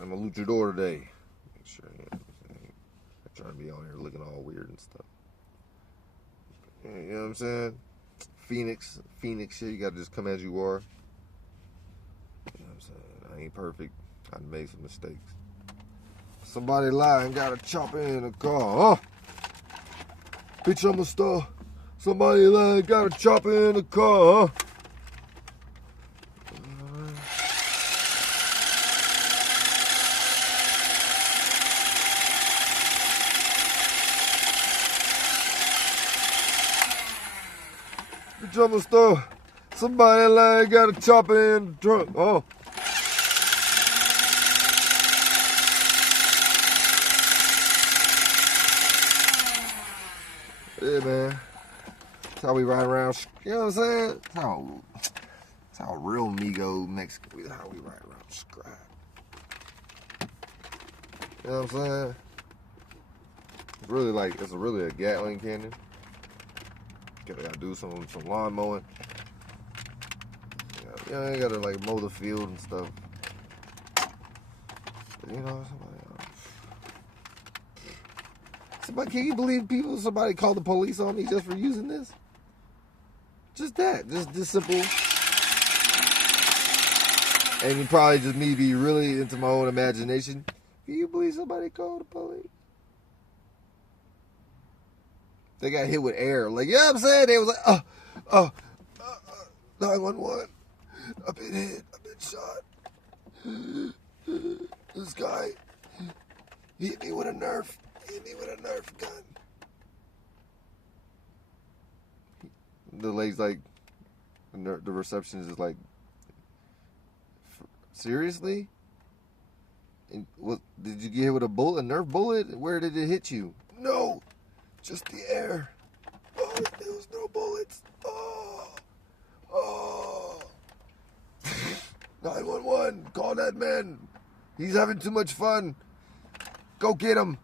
I'm a luchador today. Make sure I'm trying to be on here looking all weird and stuff. You know what I'm saying? Phoenix shit. You gotta just come as you are. You know what I'm saying? I ain't perfect. I made some mistakes. Somebody lying, got a chopper in the car. Huh? Bitch, I'm a star. Somebody lying, got a chopper in the car. Huh? Bitch, I'm a star. Somebody lying, got a chopper in the trunk. Oh. Yeah, man. That's how we ride around. You know what I'm saying? That's how real Migo Mexican. How we ride around Scribe. You know what I'm saying? It's really like, it's really a Gatling cannon. Gotta do some lawn mowing. Yeah, you gotta like mow the field and stuff. But, you know, somebody, can you believe somebody called the police on me just for using this? Just that, just simple. And you probably just me be really into my own imagination. Can you believe somebody called the police? They got hit with air. Like, you know what I'm saying? They was like, 911. I've been hit. I've been shot. This guy hit me with a Nerf. Hit me with a Nerf gun. The lady's like, the receptionist is like, seriously? And what, did you get hit with a bullet, a Nerf bullet? Where did it hit you? No, just the air. Oh, there was no bullets. Oh. 911, call that man. He's having too much fun. Go get him.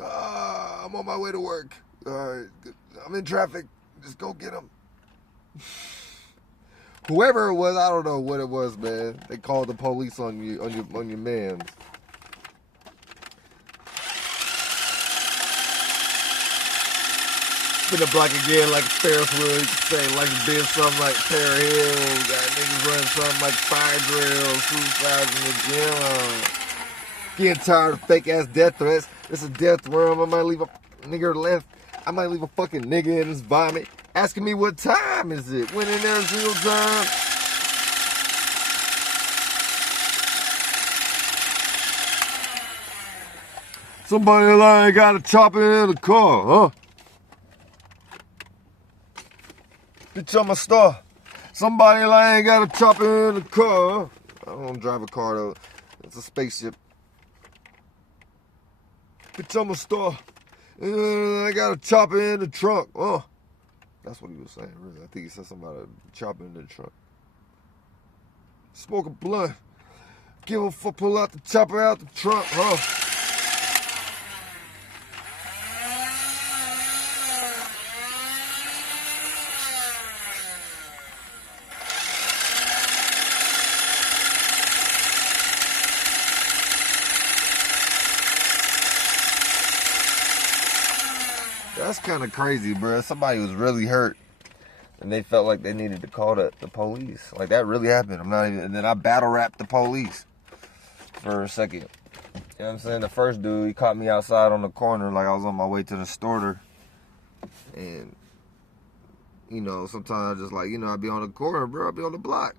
I'm on my way to work. I'm in traffic. Just go get him. Whoever it was, I don't know what it was, man. They called the police on you, on your man. Spin the block again like a Ferris wheel. You can say like it did something like Terror Hill. Got niggas running something like fire drills, suicides in the gym. Getting tired of fake ass death threats. It's a death worm. I might leave a nigger left. I might leave a fucking nigga in his vomit. Asking me what time is it? When in there is real time. Somebody lying got a chopper in the car, huh? Bitch, I'm a star. Somebody lying got a chopper in the car, huh? I don't drive a car though. It's a spaceship. Bitch, I'm a star. I got a chopper in the trunk, huh? That's what he was saying, really. I think he said something about a chopper in the trunk. Smoke a blunt. Give a fuck, pull out the chopper out the trunk, huh? That's kind of crazy, bro. Somebody was really hurt, and they felt like they needed to call the police. Like, that really happened. I'm not even... And then I battle rapped the police for a second. You know what I'm saying? The first dude, he caught me outside on the corner like I was on my way to the store. And, you know, sometimes I just like, you know, I'd be on the corner, bro. I'd be on the block.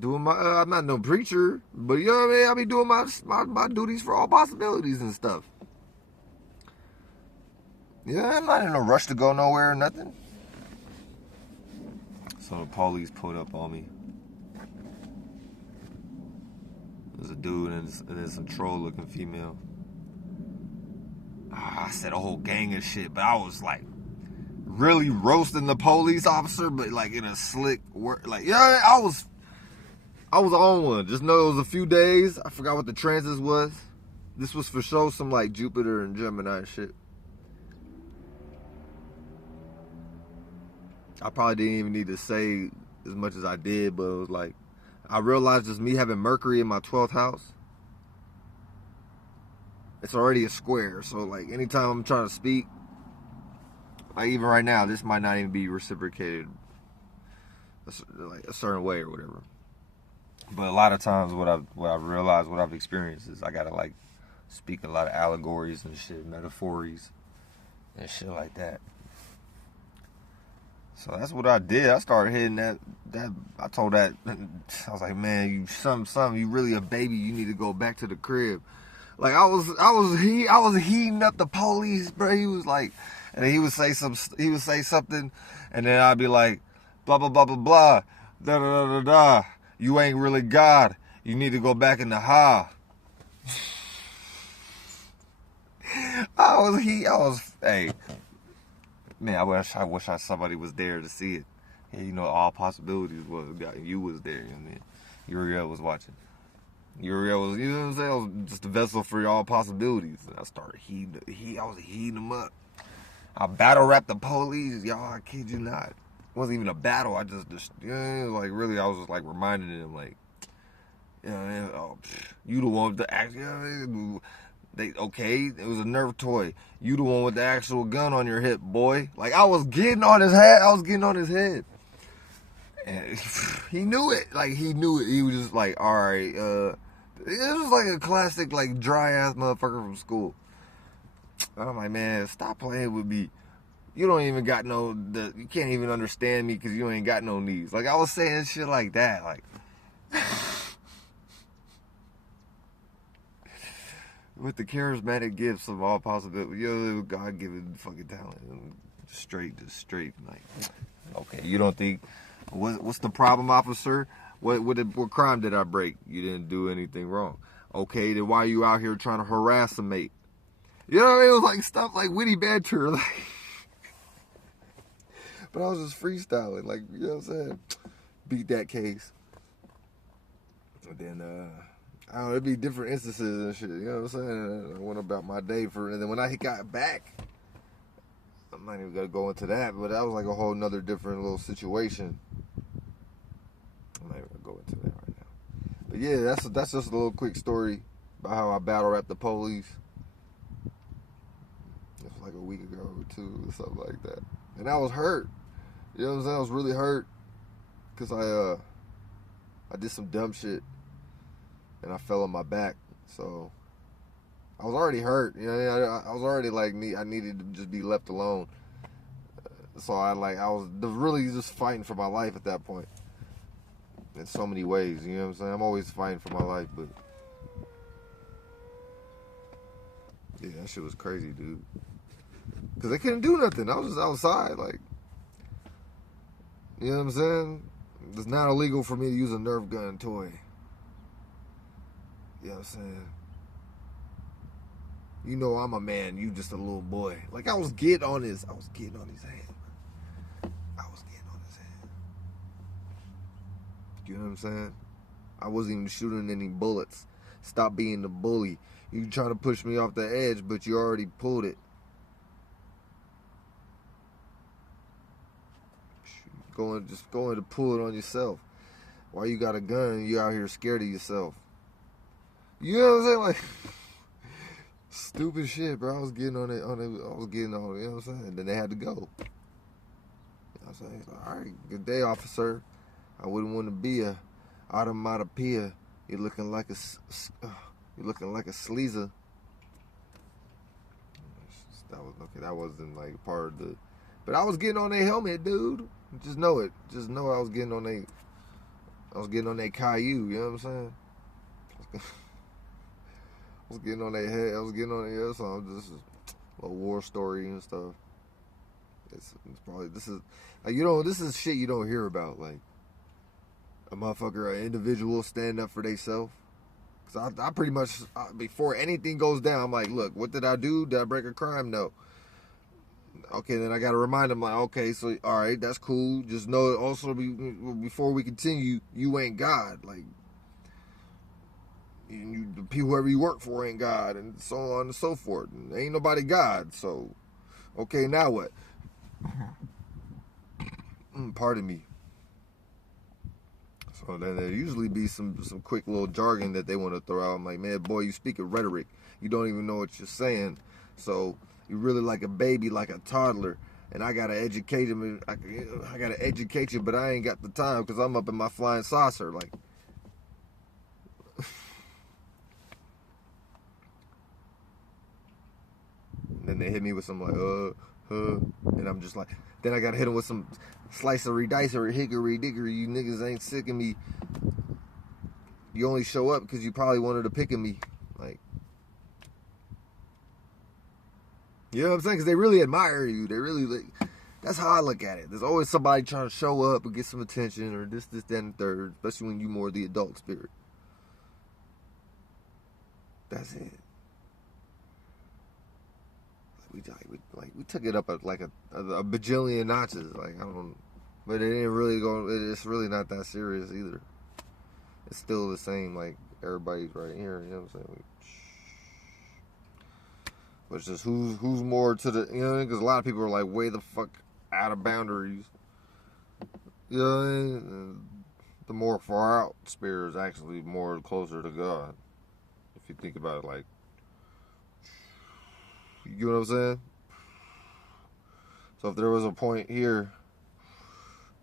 Doing my... I'm not no preacher, but you know what I mean? I be doing my duties for all possibilities and stuff. Yeah, I'm not in a rush to go nowhere or nothing. So the police pulled up on me. There's a dude and there's some troll-looking female. I said a whole gang of shit, but I was like really roasting the police officer, but like in a slick word. Like, yeah, I was on one. Just know it was a few days. I forgot what the transit was. This was for sure some like Jupiter and Gemini shit. I probably didn't even need to say as much as I did, but it was like, I realized just me having Mercury in my 12th house, it's already a square. So like anytime I'm trying to speak, like even right now, this might not even be reciprocated like a certain way or whatever. But a lot of times what I've realized, what I've experienced is I gotta like speak a lot of allegories and shit, metaphors and shit like that. So that's what I did. I started hitting that I told that, I was like, man, you something, you really a baby, you need to go back to the crib. Like I was heating up the police, bro. He was like, and then he would say something, and then I'd be like, blah blah blah blah blah, da da da da da. You ain't really God. You need to go back in the ha. Hey, man, I wish somebody was there to see it. Yeah, you know, all possibilities was you was there. You know what I mean? Uriel was watching. Uriel was, you know what I'm saying? I was just a vessel for all possibilities. And I started I was heating them up. I battle rapped the police, y'all. I kid you not. It wasn't even a battle. I just like really, I was just like reminding them, like, you know, oh, you the one with the act. You know, okay, it was a Nerf toy. You the one with the actual gun on your hip, boy. Like I was getting on his head. And he knew it. Like he knew it. He was just like, all right. It was like a classic, like dry ass motherfucker from school. And I'm like, man, stop playing with me. You don't even got you can't even understand me because you ain't got no knees. Like I was saying shit like that, like. With the charismatic gifts of all possibilities, God-given fucking talent, and just straight, like, okay, you don't think, what's the problem, officer? What crime did I break? You didn't do anything wrong. Okay, then why are you out here trying to harass a mate? You know what I mean? It was like stuff like witty banter, like, but I was just freestyling, like, you know what I'm saying? Beat that case. And then, I don't know, it'd be different instances and shit, you know what I'm saying? I went about my day and then when I got back, I'm not even gonna go into that, but that was like a whole nother different little situation. I'm not even gonna go into that right now. But yeah, that's just a little quick story about how I battle rapped the police. It was like a week ago or two or something like that. And I was hurt. You know what I'm saying? I was really hurt because I did some dumb shit. And I fell on my back, so I was already hurt. You know, I was already like I needed to just be left alone. So I was really just fighting for my life at that point. In so many ways, you know what I'm saying? I'm always fighting for my life, but yeah, that shit was crazy, dude. Cause they couldn't do nothing. I was just outside, like, you know what I'm saying? It's not illegal for me to use a Nerf gun toy. You know what I'm saying? You know I'm a man, you just a little boy. Like I was getting on his hand. You know what I'm saying? I wasn't even shooting any bullets. Stop being the bully. You trying to push me off the edge, but you already pulled it. Just going to pull it on yourself. Why you got a gun and you out here scared of yourself? You know what I'm saying? Like, stupid shit, bro. I was getting on it, you know what I'm saying? And then they had to go. You know what I'm saying? Like, all right, good day, officer. I wouldn't want to be a automatopoeia. You're looking like a sleazer. That wasn't like part of the, but I was getting on their helmet, dude. Just know it. Just know I was getting on their Caillou, you know what I'm saying? I was getting on their head. I was getting on their head. So this is a little war story and stuff. It's probably, this is shit you don't hear about. Like, a motherfucker, an individual stand up for theyself. Because I pretty much, before anything goes down, I'm like, look, what did I do? Did I break a crime? No. Okay, then I got to remind them, like, okay, so, all right, that's cool. Just know also, before we continue, you ain't God. Like, whoever you work for ain't God, and so on and so forth. And ain't nobody God, so, okay, now what? Pardon me. So then there usually be some quick little jargon that they want to throw out. I'm like, man, boy, you speak in rhetoric. You don't even know what you're saying. So you really like a baby, like a toddler. And I gotta educate him. I gotta educate you, but I ain't got the time because I'm up in my flying saucer. Like, then they hit me with some like, and I'm just like, then I gotta hit him with some slicery, dicery, hickory, dickory. You niggas ain't sick of me. You only show up because you probably wanted to pick at me. Like, you know what I'm saying? Because they really admire you. They really, like, that's how I look at it. There's always somebody trying to show up and get some attention or this, that, and the third. Especially when you more the adult spirit. That's it. We took it up at like a bajillion notches. Like, I don't, but it ain't really going. It's really not that serious either. It's still the same. Like, everybody's right here. You know what I'm saying? Like, but it's just who's more to the, you know, because a lot of people are like way the fuck out of boundaries. You know what I mean? The more far out spirit is actually more closer to God. If you think about it, like, you get what I'm saying? So if there was a point here,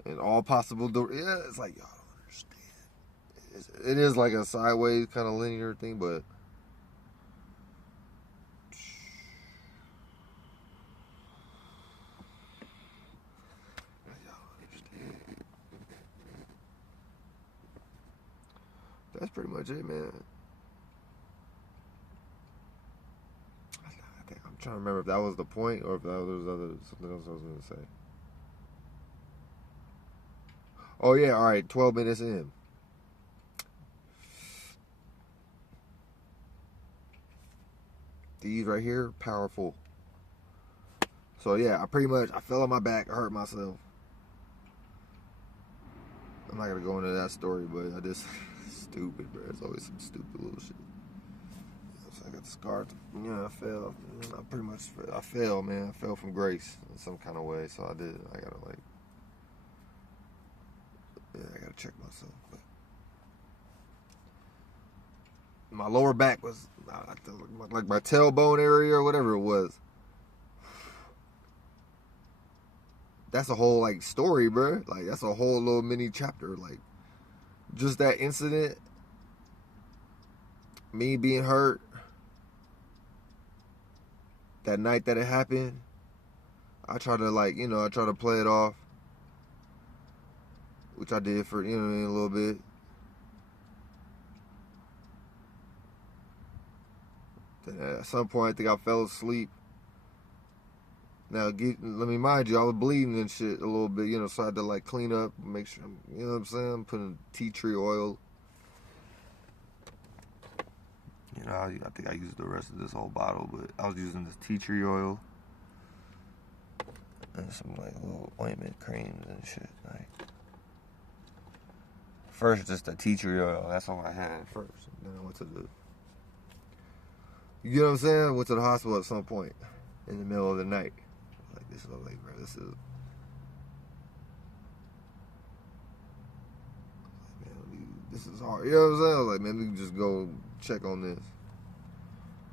and all possible, yeah, it's like, y'all don't understand. It is like a sideways kind of linear thing, but that's pretty much it, man. I'm trying to remember if that was the point or if that was something else I was going to say. Oh, yeah, all right, 12 minutes in. These right here, powerful. So, yeah, I fell on my back, I hurt myself. I'm not going to go into that story, but I just, stupid, bro. It's always some stupid little shit. So I got the scar. Yeah, I fell. I fell, man. I fell from grace in some kind of way. So I did. I gotta I gotta check myself. But my lower back was like my tailbone area or whatever it was. That's a whole like story, bro. Like, that's a whole little mini chapter. Like, just that incident, me being hurt. That night that it happened, I tried to play it off, which I did for, a little bit. Then at some point, I think I fell asleep. Now, let me mind you, I was bleeding and shit a little bit, so I had to like clean up, make sure, you know what I'm saying? I'm putting tea tree oil. I think I used the rest of this whole bottle, but I was using this tea tree oil and some like little ointment creams and shit. Like, first, just the tea tree oil. That's all I had first. And then I went to you know what I'm saying? Went to the hospital at some point in the middle of the night. Like, this is like, bro, this is hard. You know what I'm saying? I was like, man, we can just go check on this.